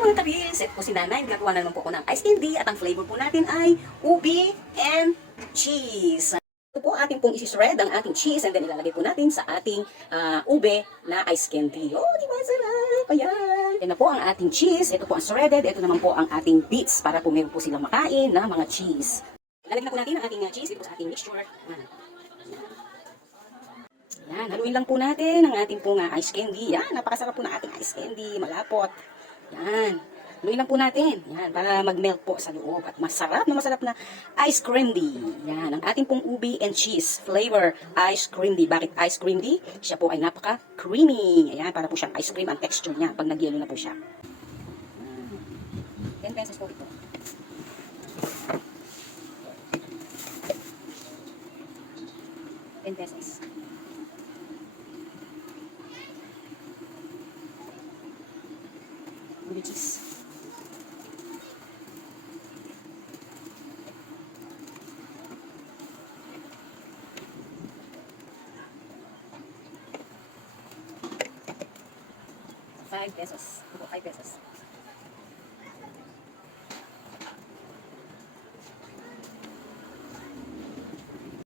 mga kabil, set po si nanay. Nagagawa na naman po ako ng ice candy at ang flavor po natin ay ubi and cheese. Ito po ating pong isi-shred ang ating cheese and then ilalagay po natin sa ating ube na ice candy. Oh, di ba sarap? Ayan. Yan na po ang ating cheese. Ito po ang shredded. Ito naman po ang ating bits para po meron po silang makain na mga cheese. Lalagyan na po natin ang ating cheese dito sa ating mixture. Yan, haluin lang po natin ang ating pong ice candy. Yan, napakasarap po ng ating ice candy. Malapot. Yan. Haluin lang po natin. Yan, para mag-melt po sa loob. At masarap na ice candy. Yan, ang ating pong ubi and cheese flavor ice candy. Bakit ice candy? Siya po ay napaka-creamy. Ayan, para po siyang ice cream ang texture niya pag nag-yelo na po siya. 10 pesos po ito. $10. With cheese. $5. 5 pesos.